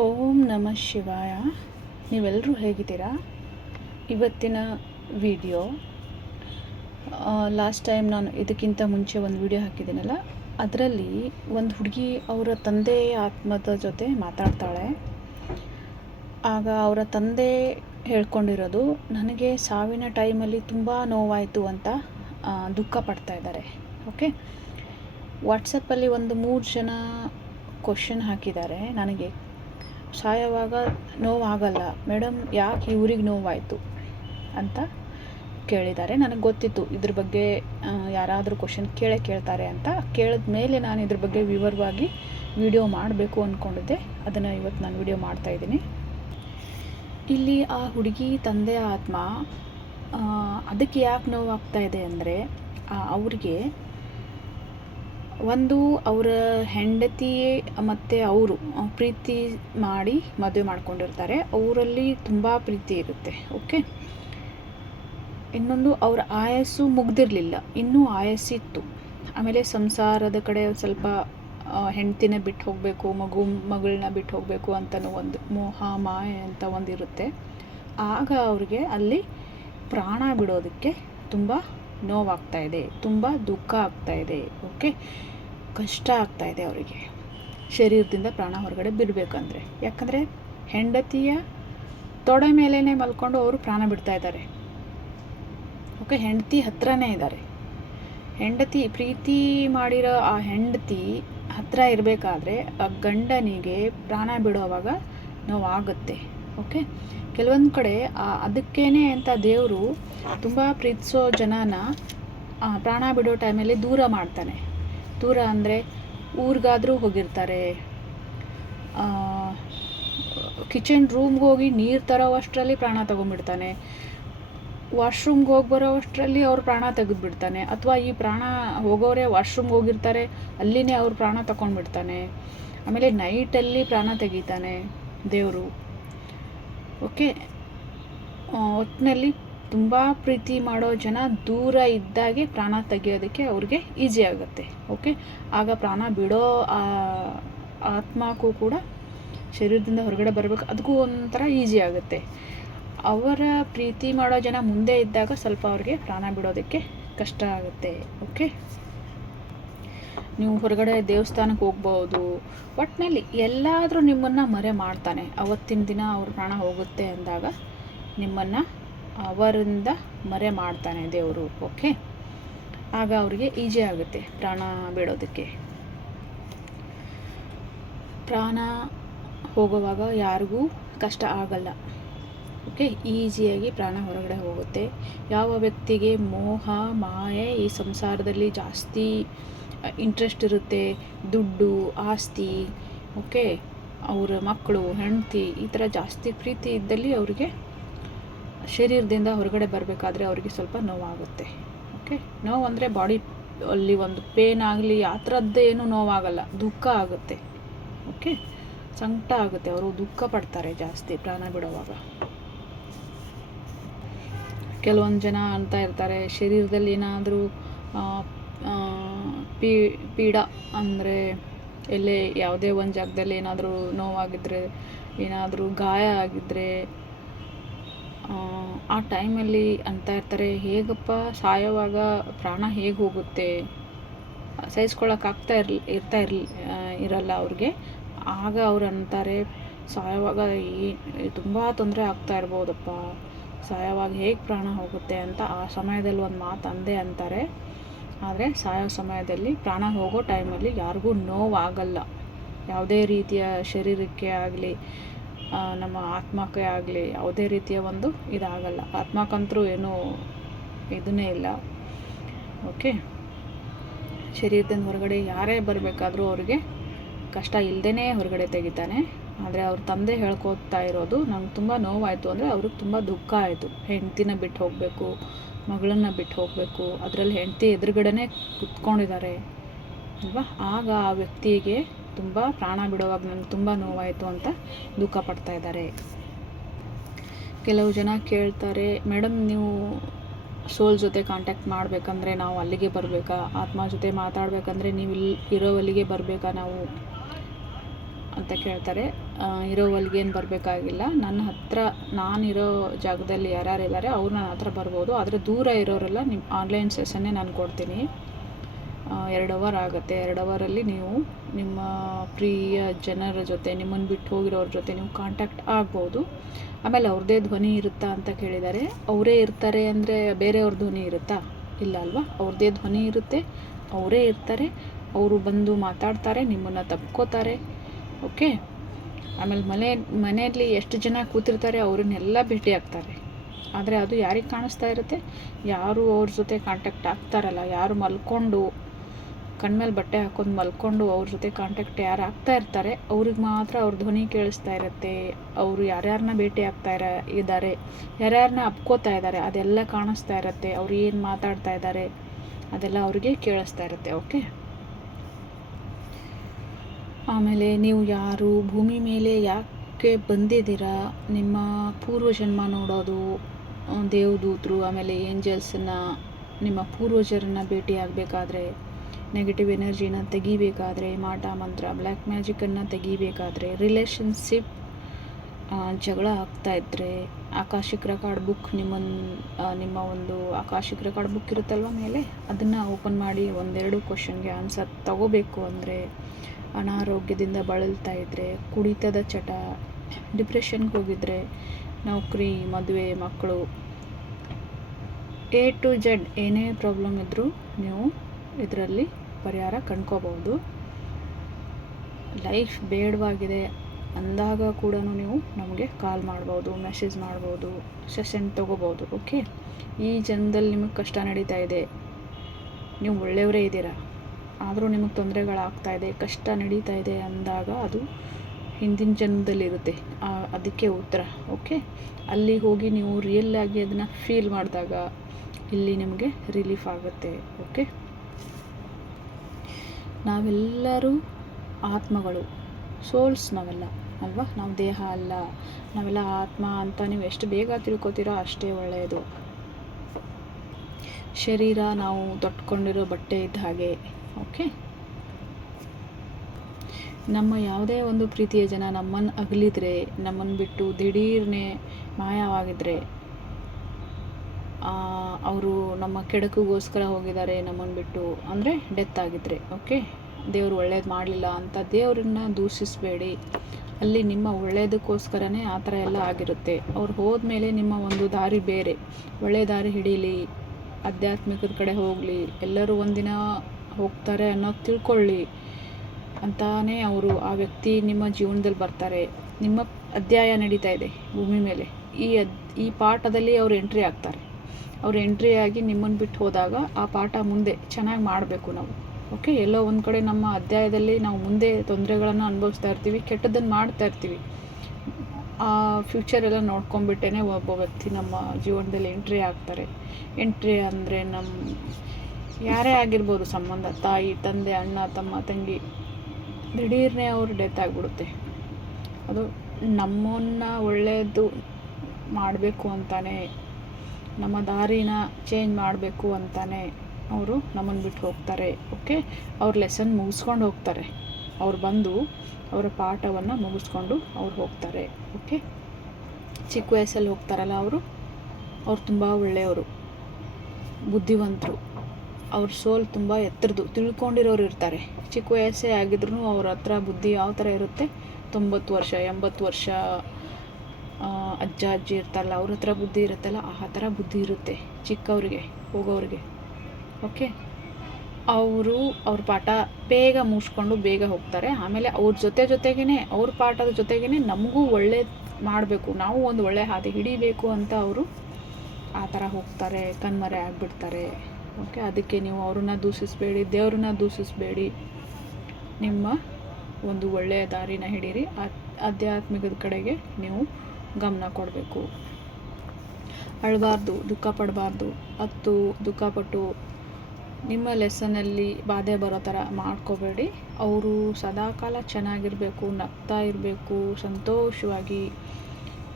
ಓಂ ನಮಃ ಶಿವಾಯ. ನೀವೆಲ್ಲರೂ ಹೇಗಿದ್ದೀರಾ? ಇವತ್ತಿನ ವಿಡಿಯೋ ಲಾಸ್ಟ್ ಟೈಮ್ ನಾನು ಇದಕ್ಕಿಂತ ಮುಂಚೆ ಒಂದು ವಿಡಿಯೋ ಹಾಕಿದ್ದೀನಲ್ಲ, ಅದರಲ್ಲಿ ಒಂದು ಹುಡುಗಿ ಅವರ ತಂದೆ ಆತ್ಮದ ಜೊತೆ ಮಾತಾಡ್ತಾಳೆ. ಆಗ ಅವರ ತಂದೆ ಹೇಳ್ಕೊಂಡಿರೋದು, ನನಗೆ ಸಾವಿನ ಟೈಮಲ್ಲಿ ತುಂಬ ನೋವಾಯಿತು ಅಂತ ದುಃಖ ಪಡ್ತಾ ಇದ್ದಾರೆ. ಓಕೆ ವಾಟ್ಸಪ್ಪಲ್ಲಿ ಒಂದು ಮೂರು ಜನ ಕ್ವಶನ್ ಹಾಕಿದ್ದಾರೆ. ನನಗೆ ಸಾಯೋವಾಗ ನೋವಾಗಲ್ಲ. ಮೇಡಮ್ ಯಾಕೆ ಇವ್ರಿಗೆ ನೋವಾಯಿತು? ಅಂತ ಕೇಳಿದ್ದಾರೆ. ನನಗೆ ಗೊತ್ತಿತ್ತು. ಇದ್ರ ಬಗ್ಗೆ ಯಾರಾದರೂ ಕ್ವಶನ್ ಕೇಳೇ ಕೇಳ್ತಾರೆ ಅಂತ. ಕೇಳಿದ ಮೇಲೆ ನಾನು ಇದ್ರ ಬಗ್ಗೆ ವಿವರವಾಗಿ ವಿಡಿಯೋ ಮಾಡಬೇಕು ಅಂದ್ಕೊಂಡಿದ್ದೆ ಅದನ್ನು ಇವತ್ತು ನಾನು ವಿಡಿಯೋ ಮಾಡ್ತಾಯಿದ್ದೀನಿ ಇಲ್ಲಿ ಆ ಹುಡುಗಿ ತಂದೆ ಆತ್ಮ ಅದಕ್ಕೆ ಯಾಕೆ ನೋವಾಗ್ತಾ ಇದೆ ಅಂದರೆ ಅವ್ರಿಗೆ ಒಂದು ಅವರ ಹೆಂಡತಿಯೇ ಮತ್ತು ಅವರು ಪ್ರೀತಿ ಮಾಡಿ ಮದುವೆ ಮಾಡ್ಕೊಂಡಿರ್ತಾರೆ. ಅವರಲ್ಲಿ ತುಂಬ ಪ್ರೀತಿ ಇರುತ್ತೆ, ಓಕೆ? ಇನ್ನೊಂದು ಅವರ ಆಯಸ್ಸು ಮುಗ್ದಿರಲಿಲ್ಲ, ಇನ್ನೂ ಆಯಸ್ಸಿತ್ತು. ಆಮೇಲೆ ಸಂಸಾರದ ಕಡೆ ಸ್ವಲ್ಪ ಹೆಂಡ್ತಿನ ಬಿಟ್ಟು ಹೋಗಬೇಕು, ಮಗು ಮಗಳನ್ನ ಬಿಟ್ಟು ಹೋಗಬೇಕು ಅಂತಲೂ ಒಂದು ಮೋಹ, ಮಾಯೆ ಅಂತ ಒಂದು ಇರುತ್ತೆ ಆಗ ಅವ್ರಿಗೆ ಅಲ್ಲಿ ಪ್ರಾಣ ಬಿಡೋದಕ್ಕೆ ತುಂಬ ನೋವಾಗ್ತಾ ಇದೆ ತುಂಬ ದುಃಖ ಆಗ್ತಾ ಇದೆ ಓಕೆ? ಕಷ್ಟ ಆಗ್ತಾ ಇದೆ ಅವರಿಗೆ. ಶರೀರದಿಂದ ಪ್ರಾಣ ಹೊರಗಡೆ ಬಿಡಬೇಕಂದ್ರೆ. ಯಾಕಂದರೆ ಹೆಂಡತಿಯ ತೊಡೆ ಮೇಲೇ ಮಲ್ಕೊಂಡು ಅವರು ಪ್ರಾಣ ಬಿಡ್ತಾ ಇದ್ದಾರೆ ಓಕೆ? ಹೆಂಡತಿ ಹತ್ರನೇ ಇದ್ದಾರೆ. ಹೆಂಡತಿ ಪ್ರೀತಿ ಮಾಡಿರೋ ಆ ಹೆಂಡತಿ ಹತ್ರ ಇರಬೇಕಾದ್ರೆ ಆ ಗಂಡನಿಗೆ ಪ್ರಾಣ ಬಿಡೋವಾಗ ನೋವಾಗುತ್ತೆ. ಓಕೆ ಕೆಲವೊಂದು ಕಡೆ ಅದಕ್ಕೇನೆ ಅಂತ ದೇವರು ತುಂಬ ಪ್ರೀತಿಸೋ ಜನನ ಪ್ರಾಣ ಬಿಡೋ ಟೈಮಲ್ಲಿ ದೂರ ಮಾಡ್ತಾನೆ. ದೂರ ಅಂದರೆ ಊರಿಗಾದರೂ ಹೋಗಿರ್ತಾರೆ. ಕಿಚನ್ ರೂಮ್ಗೆ ಹೋಗಿ ನೀರು ತರೋವಷ್ಟರಲ್ಲಿ ಪ್ರಾಣ ತಗೊಂಡ್ಬಿಡ್ತಾನೆ. ವಾಶ್ರೂಮ್ಗೆ ಹೋಗಿ ಬರೋವಷ್ಟರಲ್ಲಿ ಅವ್ರ ಪ್ರಾಣ ತೆಗೆದುಬಿಡ್ತಾನೆ. ಅಥವಾ ಈ ಪ್ರಾಣ ಹೋಗೋರೆ ವಾಶ್ರೂಮ್ಗೆ ಹೋಗಿರ್ತಾರೆ, ಅಲ್ಲಿನೇ ಅವ್ರ ಪ್ರಾಣ ತಗೊಂಡ್ಬಿಡ್ತಾನೆ ಆಮೇಲೆ ನೈಟಲ್ಲಿ ಪ್ರಾಣ ತೆಗಿತಾನೆ ದೇವರು. ಓಕೆ. ಒಟ್ಟಿನಲ್ಲಿ ತುಂಬ ಪ್ರೀತಿ ಮಾಡೋ ಜನ ದೂರ ಇದ್ದಾಗೆ ಪ್ರಾಣ ತೆಗೆಯೋದಕ್ಕೆ ಅವ್ರಿಗೆ ಈಸಿ ಆಗುತ್ತೆ, ಓಕೆ. ಆಗ ಪ್ರಾಣ ಬಿಡೋ ಆತ್ಮಕ್ಕೂ ಕೂಡ ಶರೀರದಿಂದ ಹೊರಗಡೆ ಬರಬೇಕು, ಅದಕ್ಕೂ ಒಂಥರ ಈಸಿ ಆಗುತ್ತೆ. ಅವರ ಪ್ರೀತಿ ಮಾಡೋ ಜನ ಮುಂದೆ ಇದ್ದಾಗ ಸ್ವಲ್ಪ ಅವ್ರಿಗೆ ಪ್ರಾಣ ಬಿಡೋದಕ್ಕೆ ಕಷ್ಟ ಆಗುತ್ತೆ, ಓಕೆ. ನೀವು ಹೊರಗಡೆ ದೇವಸ್ಥಾನಕ್ಕೆ ಹೋಗ್ಬೋದು. ಒಟ್ಟಿನಲ್ಲಿ ಎಲ್ಲಾದರೂ ನಿಮ್ಮನ್ನು ಮರೆ ಮಾಡ್ತಾನೆ. ಅವತ್ತಿನ ದಿನ ಅವ್ರ ಪ್ರಾಣ ಹೋಗುತ್ತೆ ಅಂದಾಗ ನಿಮ್ಮನ್ನು ಅವರಿಂದ ಮರೆ ಮಾಡ್ತಾನೆ ದೇವರು, ಓಕೆ? ಆಗ ಅವರಿಗೆ ಈಜಿ ಆಗುತ್ತೆ ಪ್ರಾಣ ಬಿಡೋದಕ್ಕೆ. ಪ್ರಾಣ ಹೋಗುವಾಗ ಯಾರಿಗೂ ಕಷ್ಟ ಆಗಲ್ಲ, ಓಕೆ? ಈಸಿಯಾಗಿ ಪ್ರಾಣ ಹೊರಗಡೆ ಹೋಗುತ್ತೆ. ಯಾವ ವ್ಯಕ್ತಿಗೆ ಮೋಹ, ಮಾಯೆ ಈ ಸಂಸಾರದಲ್ಲಿ ಜಾಸ್ತಿ ಇಂಟ್ರೆಸ್ಟ್ ಇರುತ್ತೆ, ದುಡ್ಡು, ಆಸ್ತಿ ಓಕೆ ಅವರ ಮಕ್ಕಳು, ಹೆಂಡತಿ, ಈ ಥರ ಜಾಸ್ತಿ ಪ್ರೀತಿ ಇದ್ದಲ್ಲಿ ಅವರಿಗೆ ಶರೀರದಿಂದ ಹೊರಗಡೆ ಬರಬೇಕಾದ್ರೆ ಅವರಿಗೆ ಸ್ವಲ್ಪ ನೋವಾಗುತ್ತೆ ಓಕೆ ನೋವು ಅಂದರೆ ಬಾಡಿ ಅಲ್ಲಿ ಒಂದು ಪೇನ್ ಆಗಲಿ, ಆ ಥರದ್ದೇನು ನೋವಾಗಲ್ಲ, ದುಃಖ ಆಗುತ್ತೆ ಓಕೆ ಸಂಕಟ ಆಗುತ್ತೆ, ಅವರು ದುಃಖ ಪಡ್ತಾರೆ ಜಾಸ್ತಿ ಪ್ರಾಣ ಬಿಡುವಾಗ. ಕೆಲವೊಂದು ಜನ ಅಂತ ಇರ್ತಾರೆ, ಶರೀರದಲ್ಲಿ ಏನಾದರೂ ಪೀಡ ಅಂದರೆ ಎಲ್ಲೇ ಯಾವುದೇ ಒಂದು ಜಾಗದಲ್ಲಿ ಏನಾದರೂ ನೋವಾಗಿದ್ದರೆ ಏನಾದರೂ ಗಾಯ ಆಗಿದ್ದರೆ ಆ ಟೈಮಲ್ಲಿ ಅಂತ ಇರ್ತಾರೆ. ಹೇಗಪ್ಪ ಸಾಯೋವಾಗ ಪ್ರಾಣ ಹೇಗೆ ಹೋಗುತ್ತೆ? ಸಹಿಸ್ಕೊಳ್ಳೋಕ್ಕಾಗ್ತಾ ಇರ್ಲಿ, ಇರ್ತಾ ಇರ್ಲಿ ಇರಲ್ಲ ಅವ್ರಿಗೆ. ಆಗ ಅವ್ರು ಅಂತಾರೆ, ಸಾಯೋವಾಗ ಈ ತುಂಬ ತೊಂದರೆ ಆಗ್ತಾ ಇರ್ಬೋದಪ್ಪ. ಸಾಯೋವಾಗ ಹೇಗೆ ಪ್ರಾಣ ಹೋಗುತ್ತೆ ಅಂತ ಆ ಸಮಯದಲ್ಲಿ ಒಂದು ಮಾತು ಅಂದೇ ಅಂತಾರೆ. ಆದರೆ ಸಾಯೋ ಸಮಯದಲ್ಲಿ ಪ್ರಾಣ ಹೋಗೋ ಟೈಮಲ್ಲಿ ಯಾರಿಗೂ ನೋವಾಗಲ್ಲ. ಯಾವುದೇ ರೀತಿಯ ಶರೀರಕ್ಕೆ ಆಗಲಿ ನಮ್ಮ ಆತ್ಮಕ್ಕೆ ಆಗಲಿ ಯಾವುದೇ ರೀತಿಯ ಒಂದು ಇದಾಗಲ್ಲ. ಆತ್ಮಕ್ಕಂತರೂ ಏನೂ ಇದನ್ನೇ ಇಲ್ಲ. ಓಕೆ? ಶರೀರದಿಂದ ಹೊರಗಡೆ ಯಾರೇ ಬರಬೇಕಾದ್ರೂ ಅವ್ರಿಗೆ ಕಷ್ಟ ಇಲ್ಲದೇ ಹೊರಗಡೆ ತೆಗಿತಾನೆ. ಆದರೆ ಅವ್ರ ತಂದೆ ಹೇಳ್ಕೊತಾ ಇರೋದು, ನಂಗೆ ತುಂಬ ನೋವಾಯಿತು ಅಂದರೆ ಅವ್ರಿಗೆ ತುಂಬ ದುಃಖ ಆಯಿತು. ಹೆಂಡ್ತಿನ ಬಿಟ್ಟು ಹೋಗಬೇಕು ಮಗಳನ್ನ ಬಿಟ್ಟು ಹೋಗಬೇಕು. ಅದರಲ್ಲಿ ಹೆಂಡ್ತಿ ಎದುರುಗಡೆನೇ ಕುತ್ಕೊಂಡಿದ್ದಾರೆ. ಅಲ್ವಾ? ಆಗ ಆ ವ್ಯಕ್ತಿಗೆ ತುಂಬ ಪ್ರಾಣ ಬಿಡುವಾಗ ನನಗೆ ತುಂಬ ನೋವಾಯಿತು ಅಂತ ದುಃಖ ಪಡ್ತಾ ಇದ್ದಾರೆ. ಕೆಲವು ಜನ ಕೇಳ್ತಾರೆ ಮೇಡಮ್ ನೀವು ಸೋಲ್ ಜೊತೆ ಕಾಂಟ್ಯಾಕ್ಟ್ ಮಾಡಬೇಕಂದ್ರೆ ನಾವು ಅಲ್ಲಿಗೆ ಬರಬೇಕಾ? ಆತ್ಮ ಜೊತೆ ಮಾತಾಡಬೇಕಂದ್ರೆ ನೀವು ಇಲ್ಲಿ ಇರೋವಲ್ಲಿಗೆ ಬರಬೇಕಾ ನಾವು? ಅಂತ ಕೇಳ್ತಾರೆ. ಇರೋ ಏನು ಬರಬೇಕಾಗಿಲ್ಲ. ನನ್ನ ಹತ್ರ, ನಾನಿರೋ ಜಾಗದಲ್ಲಿ ಯಾರ್ಯಾರು ಇದ್ದಾರೆ ಅವ್ರು ನನ್ನ ಹತ್ರ ಬರ್ಬೋದು. ಆದರೆ ದೂರ ಇರೋರೆಲ್ಲ ನಿಮ್ಮ ಆನ್ಲೈನ್ ಸೆಷನ್ನೇ ನಾನು ಕೊಡ್ತೀನಿ. ಎರಡು ಅವರ್ ಆಗುತ್ತೆ. ಎರಡು ಅವರಲ್ಲಿ ನೀವು ನಿಮ್ಮ ಪ್ರಿಯ ಜನರ ಜೊತೆ ನಿಮ್ಮನ್ನು ಬಿಟ್ಟು ಹೋಗಿರೋರ ಜೊತೆ ನೀವು ಕಾಂಟ್ಯಾಕ್ಟ್ ಆಗ್ಬೋದು. ಆಮೇಲೆ ಅವ್ರದ್ದೇ ಧ್ವನಿ ಇರುತ್ತಾ ಅಂತ ಕೇಳಿದ್ದಾರೆ ಅವರೇ ಇರ್ತಾರೆ ಅಂದರೆ ಬೇರೆಯವ್ರ ಧ್ವನಿ ಇರುತ್ತಾ? ಇಲ್ಲ ಅಲ್ವಾ? ಅವ್ರದ್ದೇ ಧ್ವನಿ ಇರುತ್ತೆ, ಅವರೇ ಇರ್ತಾರೆ. ಅವರು ಬಂದು ಮಾತಾಡ್ತಾರೆ, ನಿಮ್ಮನ್ನು ತಪ್ಕೋತಾರೆ. ಓಕೆ ಆಮೇಲೆ ಮನೆ, ಮನೆಯಲ್ಲಿ ಎಷ್ಟು ಜನ ಕೂತಿರ್ತಾರೆ ಅವ್ರನ್ನೆಲ್ಲ ಭೇಟಿ ಆಗ್ತಾರೆ. ಆದರೆ ಅದು ಯಾರಿಗೆ ಕಾಣಿಸ್ತಾ ಇರುತ್ತೆ? ಯಾರು ಅವ್ರ ಜೊತೆ ಕಾಂಟ್ಯಾಕ್ಟ್ ಆಗ್ತಾರಲ್ಲ, ಯಾರು ಮಲ್ಕೊಂಡು ಕಣ್ಮೇಲೆ ಬಟ್ಟೆ ಹಾಕೊಂಡು ಮಲ್ಕೊಂಡು ಅವ್ರ ಜೊತೆ ಕಾಂಟ್ಯಾಕ್ಟ್ ಯಾರು ಆಗ್ತಾ ಇರ್ತಾರೆ, ಅವ್ರಿಗೆ ಮಾತ್ರ ಅವ್ರ ಧ್ವನಿ ಕೇಳಿಸ್ತಾ ಇರುತ್ತೆ. ಅವರು ಯಾರ್ಯಾರನ್ನ ಭೇಟಿ ಆಗ್ತಾ ಇರ ಇದ್ದಾರೆ ಯಾರ್ಯಾರನ್ನ ಅಪ್ಕೋತಾ ಇದ್ದಾರೆ ಅದೆಲ್ಲ ಕಾಣಿಸ್ತಾ ಇರುತ್ತೆ. ಅವ್ರು ಏನು ಮಾತಾಡ್ತಾ ಇದ್ದಾರೆ ಅದೆಲ್ಲ ಅವ್ರಿಗೆ ಕೇಳಿಸ್ತಾ ಇರುತ್ತೆ ಓಕೆ ಆಮೇಲೆ ನೀವು ಯಾರು, ಭೂಮಿ ಮೇಲೆ ಯಾಕೆ ಬಂದಿದ್ದೀರಾ? ನಿಮ್ಮ ಪೂರ್ವಜನ್ಮ ನೋಡೋದು ದೇವದೂತರು, ಆಮೇಲೆ ಏಂಜಲ್ಸನ್ನು ನಿಮ್ಮ ಪೂರ್ವಜರನ್ನು ಭೇಟಿ ಆಗಬೇಕಾದ್ರೆ ನೆಗೆಟಿವ್ ಎನರ್ಜಿನ ತೆಗಿಬೇಕಾದ್ರೆ, ಮಾಟ, ಮಂತ್ರ ಬ್ಲ್ಯಾಕ್ ಮ್ಯಾಜಿಕನ್ನು ತೆಗಿಬೇಕಾದ್ರೆ ರಿಲೇಷನ್ಶಿಪ್ ಜಗಳ ಆಗ್ತಾ ಇದ್ದರೆ ಆಕಾಶಿಕ್ ರೆಕಾರ್ಡ್ ಬುಕ್ ನಿಮ್ಮನ್ನು ನಿಮ್ಮ ಒಂದು ಆಕಾಶಿಕ್ ರೆಕಾರ್ಡ್ ಬುಕ್ ಇರುತ್ತಲ್ವ ಮೇಲೆ? ಅದನ್ನು ಓಪನ್ ಮಾಡಿ ಒಂದೆರಡು ಕ್ವಶನ್ಗೆ ಆನ್ಸರ್ ತಗೋಬೇಕು ಅಂದರೆ ಅನಾರೋಗ್ಯದಿಂದ ಬಳಲ್ತಾ ಇದ್ದರೆ ಕುಡಿತದ ಚಟ, ಡಿಪ್ರೆಷನ್ಗೆ ಹೋಗಿದ್ರೆ ನೌಕರಿ ಮದುವೆ ಮಕ್ಕಳು ಎ ಟು ಜೆಡ್ ಏನೇ ಪ್ರಾಬ್ಲಮ್ ಇದ್ದರೂ ನೀವು ಇದರಲ್ಲಿ ಪರಿಹಾರ ಕಂಡ್ಕೋಬಹುದು ಲೈಫ್ ಬೇಡವಾಗಿದೆ ಅಂದಾಗ ಕೂಡ ನೀವು ನಮಗೆ ಕಾಲ್ ಮಾಡ್ಬೋದು, ಮೆಸೇಜ್ ಮಾಡ್ಬೋದು, ಸೆಷನ್ ತೊಗೋಬೋದು, ಓಕೆ? ಈ ಜನ್ಮದಲ್ಲಿ ನಿಮಗೆ ಕಷ್ಟ ನಡೀತಾ ಇದೆ. ನೀವು ಒಳ್ಳೆಯವರೇ ಇದ್ದೀರಾ? ಆದರೂ ನಿಮಗೆ ತೊಂದರೆಗಳಾಗ್ತಾ ಇದೆ, ಕಷ್ಟ ನಡೀತಾ ಇದೆ ಅಂದಾಗ ಅದು ಹಿಂದಿನ ಜನ್ಮದಲ್ಲಿರುತ್ತೆ. ಅದಕ್ಕೆ ಉತ್ತರ ಓಕೆ ಅಲ್ಲಿ ಹೋಗಿ ನೀವು ರಿಯಲ್ ಆಗಿ ಅದನ್ನು ಫೀಲ್ ಮಾಡಿದಾಗ ಇಲ್ಲಿ ನಿಮಗೆ ರಿಲೀಫ್ ಆಗುತ್ತೆ ಓಕೆ ನಾವೆಲ್ಲರೂ ಆತ್ಮಗಳು ಸೋಲ್ಸ್ ನಾವೆಲ್ಲ, ಅಲ್ವಾ? ನಾವು ದೇಹ ಅಲ್ಲ, ನಾವೆಲ್ಲ ಆತ್ಮ ಅಂತ ನೀವು ಎಷ್ಟು ಬೇಗ ತಿಳ್ಕೊತೀರೋ ಅಷ್ಟೇ ಒಳ್ಳೆಯದು. ಶರೀರ ನಾವು ತೊಟ್ಕೊಂಡಿರೋ ಬಟ್ಟೆ ಇದ್ದ ಹಾಗೆ, ಓಕೆ? ನಮ್ಮ ಯಾವುದೇ ಒಂದು ಪ್ರೀತಿಯ ಜನ ನಮ್ಮನ್ನು ಅಗಲಿದ್ರೆ, ನಮ್ಮನ್ನು ಬಿಟ್ಟು ದಿಢೀರ್ನೆ ಮಾಯವಾಗಿದ್ರೆ ಅವರು ನಮ್ಮ ಕೆಡಕುಗೋಸ್ಕರ ಹೋಗಿದ್ದಾರೆ, ನಮ್ಮನ್ನು ಬಿಟ್ಟು, ಅಂದರೆ ಡೆತ್ ಆಗಿದ್ರೆ, ಓಕೆ? ದೇವರು ಒಳ್ಳೇದು ಮಾಡಲಿಲ್ಲ ಅಂತ ದೇವರನ್ನ ದೂಷಿಸಬೇಡಿ. ಅಲ್ಲಿ ನಿಮ್ಮ ಒಳ್ಳೆಯದಕ್ಕೋಸ್ಕರನೇ ಆ ಥರ ಎಲ್ಲ ಆಗಿರುತ್ತೆ. ಅವ್ರು ಹೋದ್ಮೇಲೆ ನಿಮ್ಮ ಒಂದು ದಾರಿ ಬೇರೆ. ಒಳ್ಳೆಯ ದಾರಿ ಹಿಡೀಲಿ. ಆಧ್ಯಾತ್ಮಿಕದ ಕಡೆ ಹೋಗಲಿ, ಎಲ್ಲರೂ ಒಂದಿನ ಹೋಗ್ತಾರೆ ಅನ್ನೋದು ತಿಳ್ಕೊಳ್ಳಿ ಅಂತಾನೇ ಅವರು ಆ ವ್ಯಕ್ತಿ ನಿಮ್ಮ ಜೀವನದಲ್ಲಿ ಬರ್ತಾರೆ. ನಿಮ್ಮ ಅಧ್ಯಾಯ ನಡೀತಾ ಇದೆ ಭೂಮಿ ಮೇಲೆ. ಈ ಅದ್, ಈ ಪಾಠದಲ್ಲಿ ಅವರು ಎಂಟ್ರಿ ಆಗ್ತಾರೆ. ಅವ್ರು ಎಂಟ್ರಿ ಆಗಿ ನಿಮ್ಮನ್ನು ಬಿಟ್ಟು ಹೋದಾಗ ಆ ಪಾಠ ಮುಂದೆ ಚೆನ್ನಾಗಿ ಮಾಡಬೇಕು ನಾವು. ಓಕೆ ಎಲ್ಲೋ ಒಂದು ಕಡೆ ನಮ್ಮ ಅಧ್ಯಾಯದಲ್ಲಿ ನಾವು ಮುಂದೆ ತೊಂದರೆಗಳನ್ನು ಅನುಭವಿಸ್ತಾ ಇರ್ತೀವಿ, ಕೆಟ್ಟದ್ದನ್ನು ಮಾಡ್ತಾ ಇರ್ತೀವಿ. ಆ ಫ್ಯೂಚರ್ ಎಲ್ಲ ನೋಡ್ಕೊಂಡ್ಬಿಟ್ಟೇ ಒಬ್ಬ ವ್ಯಕ್ತಿ ನಮ್ಮ ಜೀವನದಲ್ಲಿ ಎಂಟ್ರಿ ಆಗ್ತಾರೆ. ಎಂಟ್ರಿ ಅಂದರೆ ನಮ್ಮ ಯಾರೇ ಆಗಿರ್ಬೋದು ಸಂಬಂಧ, ತಾಯಿ, ತಂದೆ, ಅಣ್ಣ, ತಮ್ಮ, ತಂಗಿ, ದಿಢೀರ್ನೇ ಅವ್ರು ಡೆತ್ ಆಗಿಬಿಡುತ್ತೆ. ಅದು ನಮ್ಮನ್ನು ಒಳ್ಳೆಯದು ಮಾಡಬೇಕು ಅಂತಾನೆ, ನಮ್ಮ ದಾರಿನ ಚೇಂಜ್ ಮಾಡಬೇಕು ಅಂತಾನೆ ಅವರು ನಮ್ಮನ್ನು ಬಿಟ್ಟು ಹೋಗ್ತಾರೆ ಓಕೆ ಅವ್ರ ಲೆಸನ್ ಮುಗಿಸ್ಕೊಂಡು ಹೋಗ್ತಾರೆ. ಅವ್ರು ಬಂದು ಅವರ ಪಾಠವನ್ನು ಮುಗಿಸ್ಕೊಂಡು ಅವ್ರು ಹೋಗ್ತಾರೆ ಓಕೆ ಚಿಕ್ಕ ವಯಸ್ಸಲ್ಲಿ ಹೋಗ್ತಾರಲ್ಲ ಅವರು, ಅವ್ರು ತುಂಬ ಒಳ್ಳೆಯವರು, ಬುದ್ಧಿವಂತರು. ಅವ್ರ ಸೋಲ್ ತುಂಬ ಎತ್ತರದು ತಿಳ್ಕೊಂಡಿರೋರು ಇರ್ತಾರೆ. ಚಿಕ್ಕ ವಯಸ್ಸೇ ಆಗಿದ್ರು ಅವ್ರ ಹತ್ರ ಬುದ್ಧಿ ಯಾವ ಥರ ಇರುತ್ತೆ? ತೊಂಬತ್ತು ವರ್ಷ, ಎಂಬತ್ತು ವರ್ಷ ಅಜ್ಜ, ಅಜ್ಜಿ ಇರ್ತಾರಲ್ಲ, ಅವ್ರ ಹತ್ರ ಬುದ್ಧಿ ಇರುತ್ತಲ್ಲ, ಆ ಥರ ಬುದ್ಧಿ ಇರುತ್ತೆ ಚಿಕ್ಕವರಿಗೆ ಹೋಗೋರಿಗೆ ಓಕೆ ಅವರು ಅವ್ರ ಪಾಠ ಬೇಗ ಮುಗಿಸ್ಕೊಂಡು ಬೇಗ ಹೋಗ್ತಾರೆ. ಆಮೇಲೆ ಅವ್ರ ಜೊತೆ ಜೊತೆಗೇ ಅವ್ರ ಪಾಠದ ಜೊತೆಗೇ ನಮಗೂ ಒಳ್ಳೆ ಮಾಡಬೇಕು. ನಾವು ಒಂದು ಒಳ್ಳೆ ಹಾದಿ ಹಿಡಿಬೇಕು ಅಂತ ಅವರು ಆ ಥರ ಹೋಗ್ತಾರೆ, ಕಣ್ಮರೆ ಆಗಿಬಿಡ್ತಾರೆ. ಓಕೆ ಅದಕ್ಕೆ ನೀವು ಅವ್ರನ್ನ ದೂಷಿಸಬೇಡಿ, ದೇವ್ರನ್ನ ದೂಷಿಸಬೇಡಿ. ನಿಮ್ಮ ಒಂದು ಒಳ್ಳೆಯ ದಾರಿನ ಹಿಡೀರಿ. ಆಧ್ಯಾತ್ಮಿಕದ ಕಡೆಗೆ ನೀವು ಗಮನ ಕೊಡಬೇಕು. ಅಳಬಾರ್ದು, ದುಃಖ ಪಡಬಾರ್ದು. ಅತ್ತು ದುಃಖಪಟ್ಟು ನಿಮ್ಮ ಲೆಸನಲ್ಲಿ ಬಾಧೆ ಬರೋ ಥರ ಮಾಡ್ಕೋಬೇಡಿ. ಅವರು ಸದಾಕಾಲ ಚೆನ್ನಾಗಿರಬೇಕು, ನಗ್ತಾ ಇರಬೇಕು, ಸಂತೋಷವಾಗಿ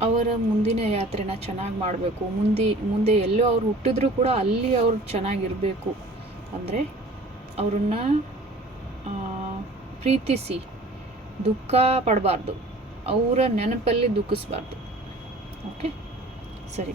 ಅವರ ಮುಂದಿನ ಯಾತ್ರೆನ ಚೆನ್ನಾಗಿ ಮಾಡಬೇಕು. ಮುಂದೆ ಮುಂದೆ ಎಲ್ಲೋ ಅವ್ರು ಹುಟ್ಟಿದ್ರು ಕೂಡ ಅಲ್ಲಿ ಅವ್ರು ಚೆನ್ನಾಗಿರಬೇಕು. ಅಂದರೆ ಅವ್ರನ್ನ ಪ್ರೀತಿಸಿ ದುಃಖ ಪಡಬಾರ್ದು. ಅವರ ನೆನಪಲ್ಲಿ ದುಃಖಿಸ್ಬಾರ್ದು. ಓಕೆ ಸರಿ.